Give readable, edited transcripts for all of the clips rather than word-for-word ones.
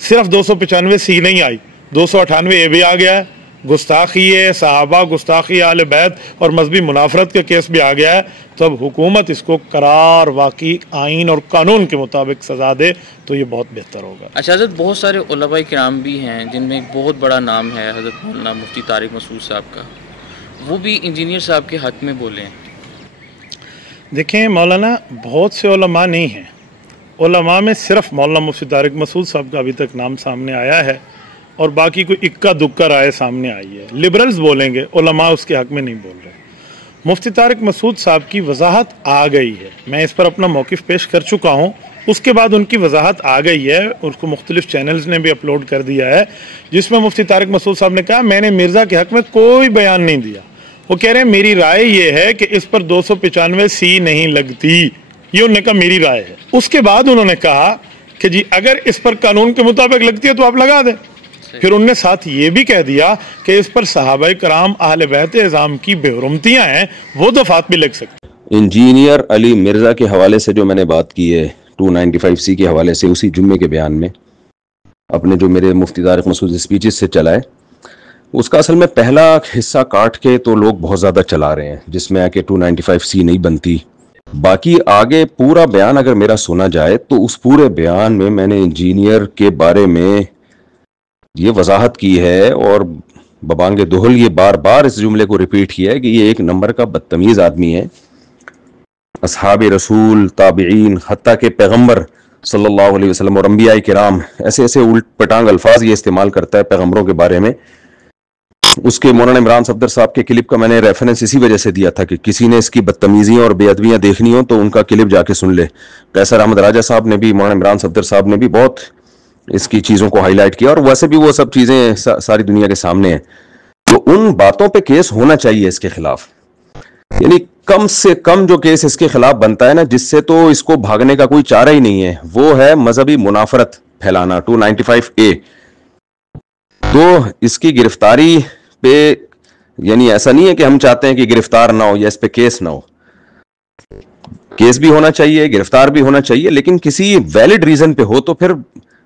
صرف 295C نہیں آئی, 298A بھی آ گیا ہے, گستاخی صحابہ, گستاخی آل بیت اور مذہبی منافرت کا کیس بھی آ گیا ہے. تو اب حکومت اس کو قرار واقعی آئین اور قانون کے مطابق سزا دے تو یہ بہت بہتر ہوگا. اچھا حضرت, بہت سارے علماء کرام بھی ہیں جن میں ایک بہت بڑا نام ہے حضرت مولانا مفتی طارق مسعود صاحب کا, وہ بھی انجینئر صاحب کے حق میں بولے ہیں. دیکھیں مولانا, بہت سے علماء نہیں ہیں, علماء میں صرف مولانا مفتی طارق مسعود صاحب کا ابھی تک نام سامنے آیا ہے اور باقی کوئی اکا دکا رائے سامنے آئی ہے. لبرلز بولیں گے, علماء اس کے حق میں نہیں بول رہے. مفتی طارق مسعود صاحب کی وضاحت آ گئی ہے, میں اس پر اپنا موقف پیش کر چکا ہوں. اس کے بعد ان کی وضاحت آ گئی ہے, اس کو مختلف چینلز نے بھی اپلوڈ کر دیا ہے, جس میں مفتی طارق مسعود صاحب نے کہا میں نے مرزا کے حق میں کوئی بیان نہیں دیا. وہ کہہ رہے ہیں میری رائے یہ ہے کہ اس پر 295C نہیں لگتی, یہ انہوں نے کہا میری رائے ہے. اس کے بعد انہوں نے کہا کہ جی اگر اس پر قانون کے مطابق لگتی ہے تو آپ لگا دیں. پھر انہوں نے ساتھ یہ بھی کہہ دیا کہ اس پر صحابہ کرام اہل بیت اعظام کی بے حرمتیاں ہیں, وہ دفعات بھی لگ سکتی. انجینئر علی مرزا کے حوالے سے جو میں نے بات کی ہے 295C کے حوالے سے, اسی جمعے کے بیان میں اپنے جو میرے مفتی طارق مسعود اسپیچز سے چلا ہے, اس کا اصل میں پہلا حصہ کاٹ کے تو لوگ بہت زیادہ چلا رہے ہیں, جس میں آ کے 295C نہیں بنتی. باقی آگے پورا بیان اگر میرا سنا جائے تو اس پورے بیان میں میں نے انجینئر کے بارے میں یہ وضاحت کی ہے اور ببانگ دہل یہ بار بار اس جملے کو ریپیٹ کیا ہے کہ یہ ایک نمبر کا بدتمیز آدمی ہے. اصحاب رسول, تابعین, حتیٰ کہ پیغمبر صلی اللہ علیہ وسلم اور انبیاء کرام, ایسے ایسے الٹ پٹانگ الفاظ یہ استعمال کرتا ہے پیغمبروں کے بارے میں. اس کے مولانا عمران صفدر صاحب کے کلپ کا میں نے ریفرنس اسی وجہ سے دیا تھا کہ کسی نے اس کی بدتمیزیاں اور بے ادبیاں دیکھنی ہو تو ان کا کلپ جا کے سن لے. قیصر احمد راجہ صاحب نے بھی, مولانا عمران صفدر صاحب نے بھی بہت اس کی چیزوں کو ہائی لائٹ کیا, اور ویسے بھی وہ سب چیزیں ساری دنیا کے سامنے ہیں. تو ان باتوں پہ کیس ہونا چاہیے اس کے خلاف, یعنی کم سے کم جو کیس اس کے خلاف بنتا ہے نا, جس سے تو اس کو بھاگنے کا کوئی چارہ ہی نہیں ہے, وہ ہے مذہبی منافرت پھیلانا 295A. تو اس کی گرفتاری پہ, یعنی ایسا نہیں ہے کہ ہم چاہتے ہیں کہ گرفتار نہ ہو یا اس پہ کیس نہ ہو, کیس بھی ہونا چاہیے, گرفتار بھی ہونا چاہیے, لیکن کسی ویلڈ ریزن پہ ہو تو پھر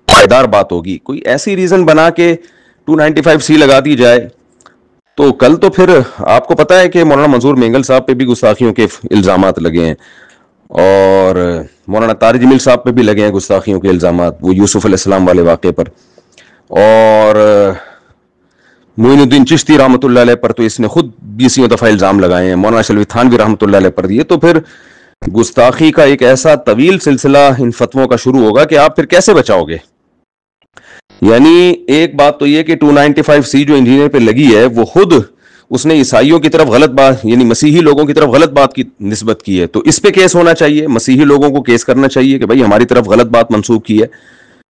پائیدار بات ہوگی. کوئی ایسی ریزن بنا کے 295C لگا دی جائے تو کل تو پھر آپ کو پتا ہے کہ مولانا منظور مینگل صاحب پہ بھی گستاخیوں کے الزامات لگے ہیں, اور مولانا طارق جمیل صاحب پہ بھی لگے ہیں گستاخیوں کے الزامات, وہ یوسف علیہ السلام والے واقعے پر, اور معین الدین چشتی رحمۃ اللہ علیہ پر تو اس نے خود 20 دفعہ الزام لگائے ہیں, مولانا شلوی تھانوی رحمۃ اللہ علیہ پر دیے. تو پھر گستاخی کا ایک ایسا طویل سلسلہ ان فتووں کا شروع ہوگا کہ آپ پھر کیسے بچاؤ گے. یعنی ایک بات تو یہ کہ 295C جو انجینئر پہ لگی ہے وہ خود اس نے عیسائیوں کی طرف غلط بات, یعنی مسیحی لوگوں کی طرف غلط بات کی نسبت کی ہے, تو اس پہ کیس ہونا چاہیے. مسیحی لوگوں کو کیس کرنا چاہیے کہ بھائی ہماری طرف غلط بات منسوب کی ہے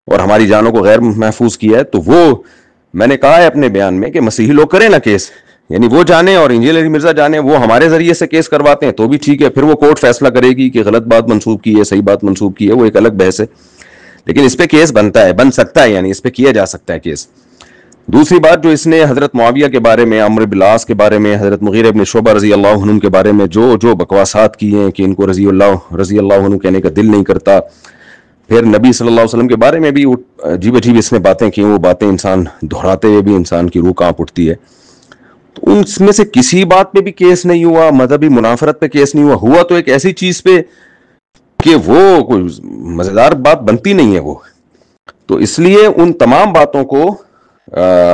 اور ہماری جانوں کو غیر محفوظ کیا ہے. تو وہ میں نے کہا ہے اپنے بیان میں کہ مسیحی لوگ کریں نا کیس, یعنی وہ جانے اور انجینئر علی مرزا جانے, وہ ہمارے ذریعے سے کیس کرواتے ہیں تو بھی ٹھیک ہے, پھر وہ کورٹ فیصلہ کرے گی کہ غلط بات منسوب کی ہے, صحیح بات منسوب کی ہے, وہ ایک الگ بحث ہے. لیکن اس پہ کیس بنتا ہے, بن سکتا ہے, یعنی اس پہ کیا جا سکتا ہے کیس. دوسری بات, جو اس نے حضرت معاویہ کے بارے میں, عمرو بن العاص کے بارے میں, حضرت مغیرہ ابن شعبہ رضی اللہ عنہ کے بارے میں جو بکواسات کی ہیں کہ ان کو رضی اللہ عنہ کہنے کا دل نہیں کرتا, پھر نبی صلی اللہ علیہ وسلم کے بارے میں بھی عجیب اس نے باتیں کی, وہ باتیں انسان دہراتے ہوئے بھی انسان کی روح کانپ اٹھتی ہے. تو ان میں سے کسی بات پہ بھی کیس نہیں ہوا, مذہبی منافرت پہ کیس نہیں ہوا تو ایک ایسی چیز پہ کہ وہ کوئی مزیدار بات بنتی نہیں ہے وہ. تو اس لیے ان تمام باتوں کو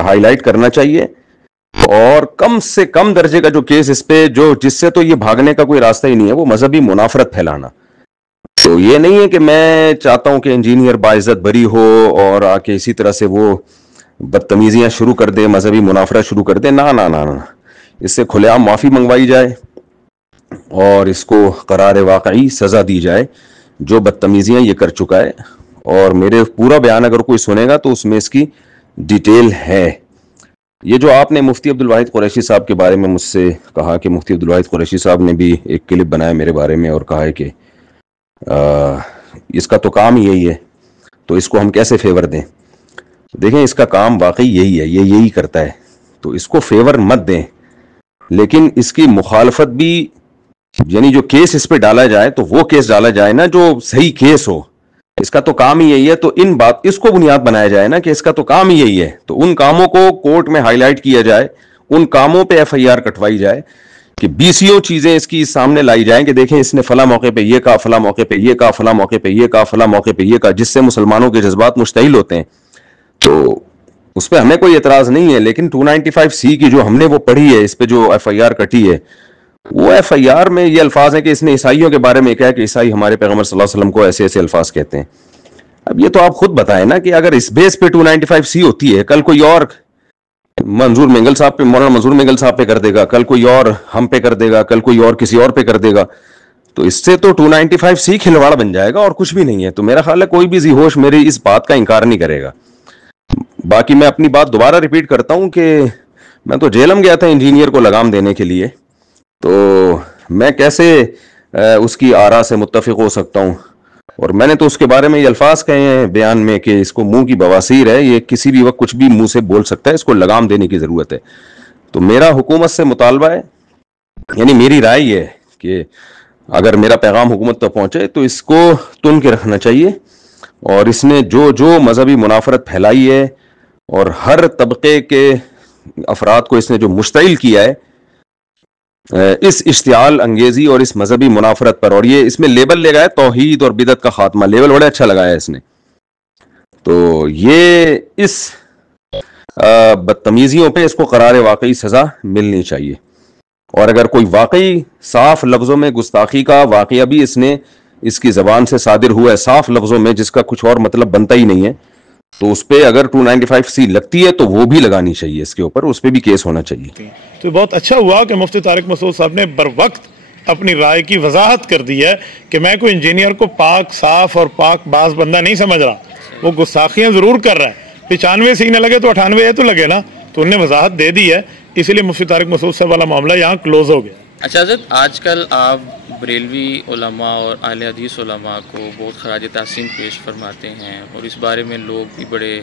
ہائی لائٹ کرنا چاہیے, اور کم سے کم درجے کا جو کیس اس پہ جس سے تو یہ بھاگنے کا کوئی راستہ ہی نہیں ہے, وہ مذہبی منافرت پھیلانا. تو یہ نہیں ہے کہ میں چاہتا ہوں کہ انجینئر باعزت بری ہو اور آ کے اسی طرح سے وہ بدتمیزیاں شروع کر دے, مذہبی منافرت شروع کر دے. نہ, اس سے کھلے عام معافی منگوائی جائے اور اس کو قرار واقعی سزا دی جائے جو بدتمیزیاں یہ کر چکا ہے. اور میرے پورا بیان اگر کوئی سنے گا تو اس میں اس کی ڈیٹیل ہے. یہ جو آپ نے مفتی عبدالواحد قریشی صاحب کے بارے میں مجھ سے کہا کہ مفتی عبدالواحد قریشی صاحب نے بھی ایک کلپ بنایا میرے بارے میں اور کہا ہے کہ اس کا تو کام یہی ہے, تو اس کو ہم کیسے فیور دیں. دیکھیں, اس کا کام واقعی یہی ہے, یہ یہی کرتا ہے, تو اس کو فیور مت دیں. لیکن اس کی مخالفت بھی, یعنی جو کیس اس پہ ڈالا جائے تو وہ کیس ڈالا جائے نا جو صحیح کیس ہو, اس کا تو کام ہی یہی ہے. تو اس کو بنیاد بنایا جائے نا کہ اس کا تو کام ہی یہی ہے, تو ان کاموں کو کورٹ میں ہائی لائٹ کیا جائے, ان کاموں پہ ایف آئی آر کٹوائی جائے کہ 20 چیزیں اس کی سامنے لائی جائیں کہ دیکھیں اس نے فلاں موقع پہ یہ کہا, فلاں موقع پہ یہ کہا, فلاں موقع پہ یہ کہا, فلاں موقع پہ یہ کہا, جس سے مسلمانوں کے جذبات مشتعل ہوتے ہیں. تو اس پہ ہمیں کوئی اعتراض نہیں ہے, لیکن 295C کی جو ہم نے وہ پڑھی ہے, اس پہ جو ایف آئی آر کٹی ہے, وہ ایف آئی آر میں یہ الفاظ ہیں کہ اس نے عیسائیوں کے بارے میں کہا کہ عیسائی ہمارے پیغمبر صلی اللہ علیہ وسلم کو ایسے ایسے الفاظ کہتے ہیں. اب یہ تو آپ خود بتائیں نا کہ اگر اس بیس پہ 295C ہوتی ہے, کل کوئی اور منظور مینگل صاحب پہ, مولانا منظور مینگل صاحب پہ کر دے گا, کل کوئی اور ہم پہ کر دے گا, کل کوئی اور کسی اور پہ کر دے گا, تو اس سے تو 295C کھلواڑ بن جائے گا اور کچھ بھی نہیں ہے. تو میرا خیال ہے کوئی بھی ذی ہوش میری اس بات کا انکار نہیں کرے گا. باقی میں اپنی بات دوبارہ ریپیٹ کرتا ہوں کہ میں تو جیلم گیا تھا انجینئر کو لگام دینے کے لیے, تو میں کیسے اس کی آرا سے متفق ہو سکتا ہوں, اور میں نے تو اس کے بارے میں یہ الفاظ کہے ہیں بیان میں کہ اس کو منہ کی بواسیر ہے, یہ کسی بھی وقت کچھ بھی منہ سے بول سکتا ہے, اس کو لگام دینے کی ضرورت ہے. تو میرا حکومت سے مطالبہ ہے, یعنی میری رائے یہ ہے کہ اگر میرا پیغام حکومت تک پہنچے تو اس کو تن کے رکھنا چاہیے, اور اس نے جو مذہبی منافرت پھیلائی ہے اور ہر طبقے کے افراد کو اس نے جو مشتعل کیا ہے اس اشتعال انگیزی اور اس مذہبی منافرت پر, اور یہ اس میں لیبل لے گیا ہے توحید اور بدعت کا خاتمہ, لیبل بڑا اچھا لگایا ہے اس نے. تو یہ اس بدتمیزیوں پہ اس کو قرار واقعی سزا ملنی چاہیے, اور اگر کوئی واقعی صاف لفظوں میں گستاخی کا واقعہ بھی اس کی زبان سے صادر ہوا ہے صاف لفظوں میں, جس کا کچھ اور مطلب بنتا ہی نہیں ہے, تو اس پہ اگر 295C لگتی ہے تو وہ بھی لگانی چاہیے, اس کے اوپر اس پہ بھی کیس ہونا چاہیے. تو بہت اچھا ہوا کہ مفتی طارق مسعود صاحب نے بر وقت اپنی رائے کی وضاحت کر دی ہے کہ میں کوئی انجینئر کو پاک صاف اور پاک باز بندہ نہیں سمجھ رہا, وہ گستاخیاں ضرور کر رہا ہے, 95 نہ لگے تو 98 تو لگے نا, تو انہوں نے وضاحت دے دی ہے, اسی لیے مفتی طارق مسعود صاحب والا معاملہ یہاں کلوز ہو گیا. اچھا حضرت, آج کل آپ بریلوی علماء اور اہل حدیث علماء کو بہت خراج تحسین پیش فرماتے ہیں, اور اس بارے میں لوگ بھی بڑے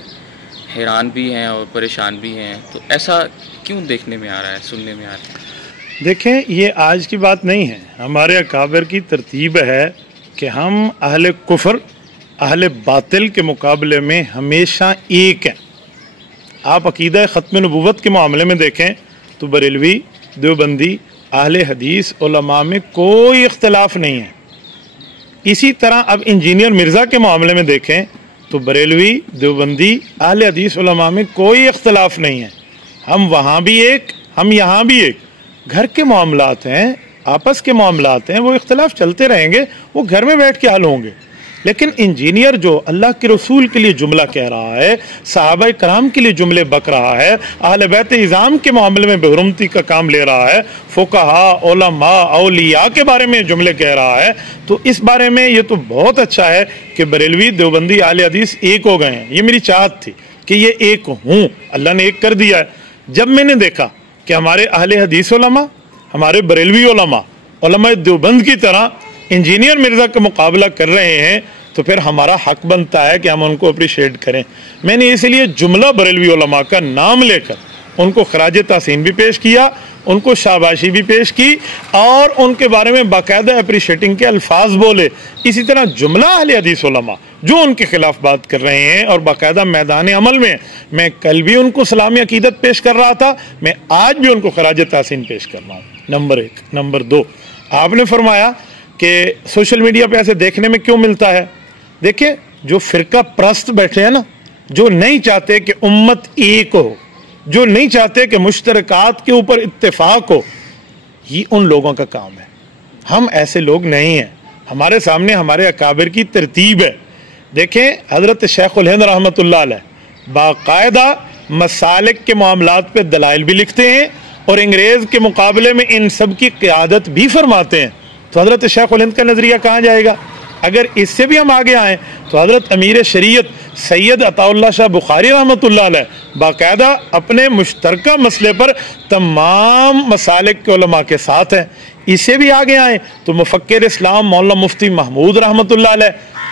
حیران بھی ہیں اور پریشان بھی ہیں, تو ایسا کیوں دیکھنے میں آ رہا ہے, سننے میں آ رہا ہے؟ دیکھیں, یہ آج کی بات نہیں ہے, ہمارے اکابر کی ترتیب ہے کہ ہم اہل کفر اہل باطل کے مقابلے میں ہمیشہ ایک ہیں. آپ عقیدہ ختم نبوت کے معاملے میں دیکھیں تو بریلوی, دیوبندی, اہل حدیث علماء میں کوئی اختلاف نہیں ہے. اسی طرح اب انجینئر مرزا کے معاملے میں دیکھیں تو بریلوی, دیوبندی, اہل حدیث علماء میں کوئی اختلاف نہیں ہے. ہم وہاں بھی ایک, ہم یہاں بھی ایک. گھر کے معاملات ہیں, آپس کے معاملات ہیں, وہ اختلاف چلتے رہیں گے, وہ گھر میں بیٹھ کے حل ہوں گے. لیکن انجینئر جو اللہ کے رسول کے لیے جملہ کہہ رہا ہے, صحابہ کرام کے لیے جملے بک رہا ہے, اہل بیت اعظام کے معاملے میں بے حرمتی کا کام لے رہا ہے, فقہاء, علماء, اولیاء کے بارے میں جملے کہہ رہا ہے, تو اس بارے میں یہ تو بہت اچھا ہے کہ بریلوی, دیوبندی, اہل حدیث ایک ہو گئے ہیں. یہ میری چاہت تھی کہ یہ ایک ہوں, اللہ نے ایک کر دیا ہے. جب میں نے دیکھا کہ ہمارے اہل حدیث علماء, ہمارے بریلوی علماء, علماء دیوبند کی طرح انجینئر مرزا کا مقابلہ کر رہے ہیں, تو پھر ہمارا حق بنتا ہے کہ ہم ان کو اپریشیٹ کریں. میں نے اس لیے جملہ بریلوی علماء کا نام لے کر ان کو خراج تحسین بھی پیش کیا, ان کو شاباشی بھی پیش کی, اور ان کے بارے میں باقاعدہ اپریشیٹنگ کے الفاظ بولے. اسی طرح جملہ اہل حدیث علماء جو ان کے خلاف بات کر رہے ہیں اور باقاعدہ میدان عمل میں, میں کل بھی ان کو سلامی عقیدت پیش کر رہا تھا, میں آج بھی ان کو خراج تحسین پیش کر رہا ہوں. نمبر 1. نمبر 2, آپ نے فرمایا کہ سوشل میڈیا پہ ایسے دیکھنے میں کیوں ملتا ہے. دیکھیں, جو فرقہ پرست بیٹھے ہیں نا, جو نہیں چاہتے کہ امت ایک ہو, جو نہیں چاہتے کہ مشترکات کے اوپر اتفاق ہو, یہ ان لوگوں کا کام ہے. ہم ایسے لوگ نہیں ہیں. ہمارے سامنے ہمارے اکابر کی ترتیب ہے. دیکھیں, حضرت شیخ الہند رحمۃ اللہ علیہ باقاعدہ مسالک کے معاملات پہ دلائل بھی لکھتے ہیں, اور انگریز کے مقابلے میں ان سب کی قیادت بھی فرماتے ہیں. تو حضرت شیخ الہند کا نظریہ کہاں جائے گا؟ اگر اس سے بھی ہم آگے آئیں تو حضرت امیر شریعت سید عطا اللہ شاہ بخاری رحمۃ اللہ علیہ باقاعدہ اپنے مشترکہ مسئلے پر تمام مسالک کے علماء کے ساتھ ہیں. اس سے بھی آگے آئیں تو مفکر اسلام مولانا مفتی محمود رحمۃ اللہ علیہ,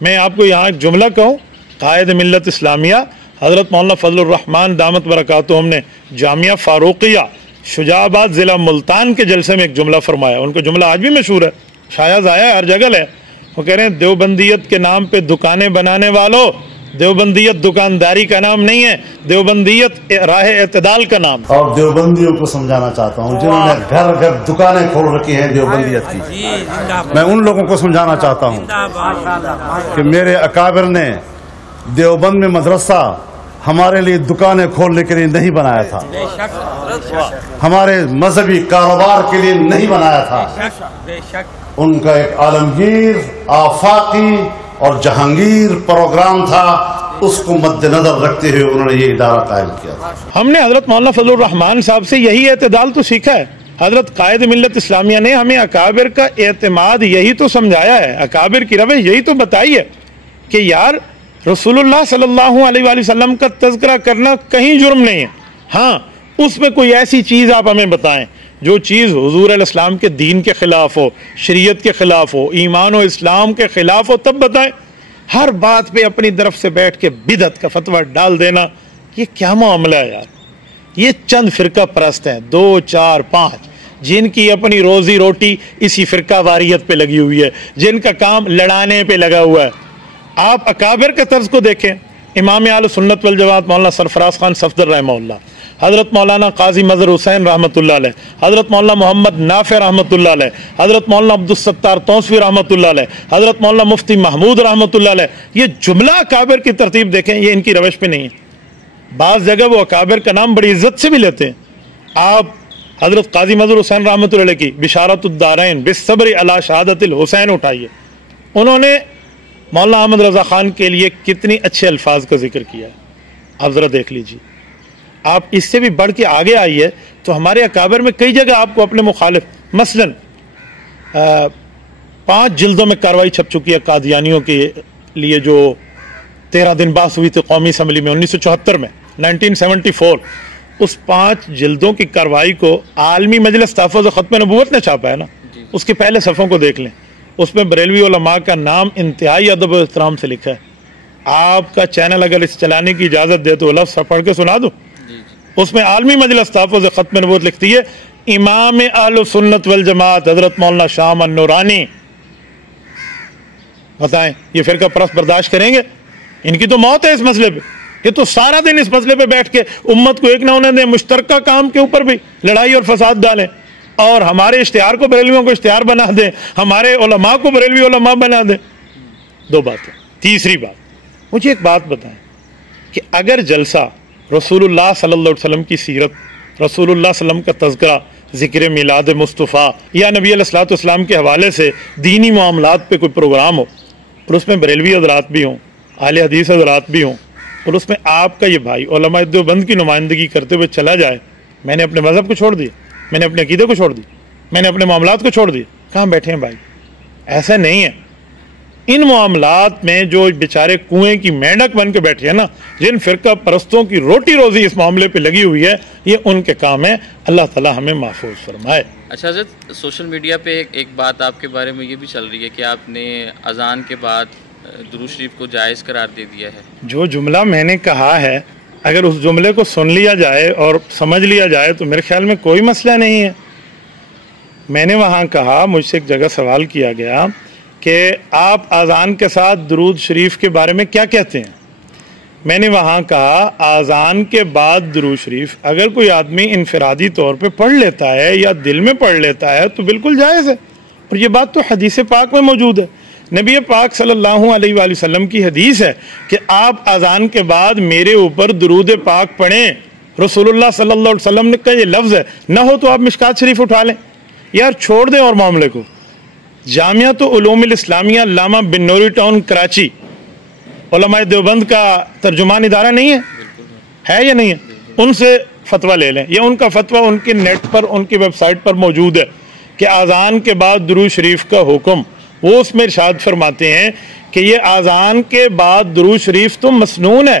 میں آپ کو یہاں ایک جملہ کہوں، قائد ملت اسلامیہ حضرت مولانا فضل الرحمان دامت برکاتہم نے جامعہ فاروقیہ شجاع آباد ضلع ملتان کے جلسے میں ایک جملہ فرمایا. ان کا جملہ آج بھی مشہور ہے، شاید آیا ہے، ہر جگہ ہے. وہ کہہ رہے ہیں دیوبندیت کے نام پہ دکانیں بنانے والوں، دیوبندیت دکانداری کا نام نہیں ہے، دیوبندیت راہ اعتدال کا نام. اور دیوبندیوں کو سمجھانا چاہتا ہوں جنہوں نے گھر گھر دکانیں کھول رکھی ہیں دیوبندیت کی. میں ان لوگوں کو سمجھانا چاہتا ہوں کہ میرے اکابر نے دیوبند میں مدرسہ ہمارے لیے دکانیں کھولنے کے لیے نہیں بنایا تھا، ہمارے مذہبی کاروبار کے لیے نہیں بنایا تھا. ان کا ایک عالمگیر، آفاقی اور جہانگیر پروگرام تھا، اس کو مد نظر رکھتے ہوئے انہوں نے یہ ادارہ قائم کیا تھا. ہم نے حضرت مولانا فضل الرحمان صاحب سے یہی اعتدال تو سیکھا ہے. حضرت قائد ملت اسلامیہ نے ہمیں اکابر کا اعتماد یہی تو سمجھایا ہے، اکابر کی روش یہی تو بتائی ہے کہ یار رسول اللہ صلی اللہ علیہ وآلہ وسلم کا تذکرہ کرنا کہیں جرم نہیں ہے. ہاں اس میں کوئی ایسی چیز آپ ہمیں بتائیں جو چیز حضور علیہ السلام کے دین کے خلاف ہو، شریعت کے خلاف ہو، ایمان و اسلام کے خلاف ہو، تب بتائیں. ہر بات پہ اپنی طرف سے بیٹھ کے بدعت کا فتویٰ ڈال دینا، یہ کیا معاملہ ہے یار؟ یہ چند فرقہ پرست ہیں، 2 4 5 جن کی اپنی روزی روٹی اسی فرقہ واریت پہ لگی ہوئی ہے، جن کا کام لڑانے پہ لگا ہوا ہے. آپ اکابر کے طرز کو دیکھیں. امام اہل سنت والجماعت مولانا سرفراز خان صفدر رحمہ اللہ، حضرت مولانا قاضی مظہر حسین رحمۃ اللہ علیہ، حضرت مولانا محمد نافع رحمۃ اللہ علیہ، حضرت مولانا عبدالستار توسوی رحمۃ اللہ علیہ، حضرت مولانا مفتی محمود رحمۃ اللہ علیہ. یہ جملہ اکابر کی ترتیب دیکھیں، یہ ان کی روش پہ نہیں ہے. بعض جگہ وہ اکابر کا نام بڑی عزت سے بھی لیتے ہیں. آپ حضرت قاضی مظہر حسین رحمۃ اللہ علیہ کی بشارت الدارین بالصبر علی شہادت الحسین اٹھائیے. انہوں نے مولانا احمد رضا خان کے لیے کتنی اچھے الفاظ کا ذکر کیا ہے، آپ ذرا دیکھ لیجیے. آپ اس سے بھی بڑھ کے آگے آئیے تو ہمارے اکابر میں کئی جگہ آپ کو اپنے مخالف، مثلاً 5 جلدوں میں کارروائی چھپ چکی ہے قادیانیوں کے لیے جو 13 دن بعد ہوئی تھی قومی اسمبلی میں 1974 میں 1974. اس 5 جلدوں کی کارروائی کو عالمی مجلس تحفظ و ختم نبوت نے چھاپا ہے نا. اس کے پہلے صفحوں کو دیکھ لیں، اس میں بریلوی علماء کا نام انتہائی ادب و احترام سے لکھا ہے. آپ کا چینل اگر اس چلانے کی اجازت دے تو لفظ پڑھ کے سنا دوں. اس میں عالمی مجلس تحفظ ختم نبوت لکھتی ہے امام اہل سنت والجماعت حضرت مولانا شام النورانی. بتائیں یہ فرقہ پرست برداشت کریں گے؟ ان کی تو موت ہے اس مسئلے پہ. یہ تو سارا دن اس مسئلے پہ بیٹھ کے امت کو ایک نہ ہونے دیں، مشترکہ کام کے اوپر بھی لڑائی اور فساد ڈالیں، اور ہمارے اشتہار کو بریلویوں کو اشتہار بنا دیں، ہمارے علماء کو بریلوی علماء بنا دیں. 2 باتیں. تیسری بات، مجھے ایک بات بتائیں کہ اگر جلسہ رسول اللہ صلی اللہ علیہ وسلم کی سیرت، رسول اللہ صلی اللہ علیہ وسلم کا تذکرہ، ذکر میلاد مصطفیٰ یا نبی علیہ الصلوۃ والسلام کے حوالے سے دینی معاملات پہ کوئی پروگرام ہو اور اس میں بریلوی حضرات بھی ہوں، اہل حدیث حضرات بھی ہوں، اور اس میں آپ کا یہ بھائی علماء دیوبند کی نمائندگی کرتے ہوئے چلا جائے، میں نے اپنے مذہب کو چھوڑ دیا، میں نے اپنے عقیدے کو چھوڑ دی، میں نے اپنے معاملات کو چھوڑ دیا. کہاں بیٹھے ہیں بھائی؟ ایسا نہیں ہے. ان معاملات میں جو بیچارے کنویں کی مینڈک بن کے بیٹھے ہیں نا، جن فرقہ پرستوں کی روٹی روزی اس معاملے پہ لگی ہوئی ہے، یہ ان کے کام ہے. اللہ تعالی ہمیں محفوظ فرمائے. اچھا حضرت، سوشل میڈیا پہ ایک بات آپ کے بارے میں یہ بھی چل رہی ہے کہ آپ نے اذان کے بعد درود شریف کو جائز قرار دے دیا ہے. جو جملہ میں نے کہا ہے اگر اس جملے کو سن لیا جائے اور سمجھ لیا جائے تو میرے خیال میں کوئی مسئلہ نہیں ہے. میں نے وہاں کہا، مجھ سے ایک جگہ سوال کیا گیا کہ آپ اذان کے ساتھ درود شریف کے بارے میں کیا کہتے ہیں. میں نے وہاں کہا اذان کے بعد درود شریف اگر کوئی آدمی انفرادی طور پہ پڑھ لیتا ہے یا دل میں پڑھ لیتا ہے تو بالکل جائز ہے. اور یہ بات تو حدیث پاک میں موجود ہے. نبی پاک صلی اللہ علیہ وآلہ وسلم کی حدیث ہے کہ آپ اذان کے بعد میرے اوپر درود پاک پڑھیں. رسول اللہ صلی اللہ علیہ وسلم کا یہ لفظ ہے. نہ ہو تو آپ مشکات شریف اٹھا لیں. یار چھوڑ دیں اور معاملے کو. جامعۃ علوم الاسلامیہ علامہ بن نوری ٹاؤن کراچی علماء دیوبند کا ترجمان ادارہ نہیں ہے یا نہیں ہے؟ ان سے فتویٰ لے لیں، یا ان کا فتویٰ ان کے نیٹ پر، ان کی ویب سائٹ پر موجود ہے کہ اذان کے بعد درود شریف کا حکم. وہ اس میں ارشاد فرماتے ہیں کہ یہ اذان کے بعد درود شریف تو مسنون ہے،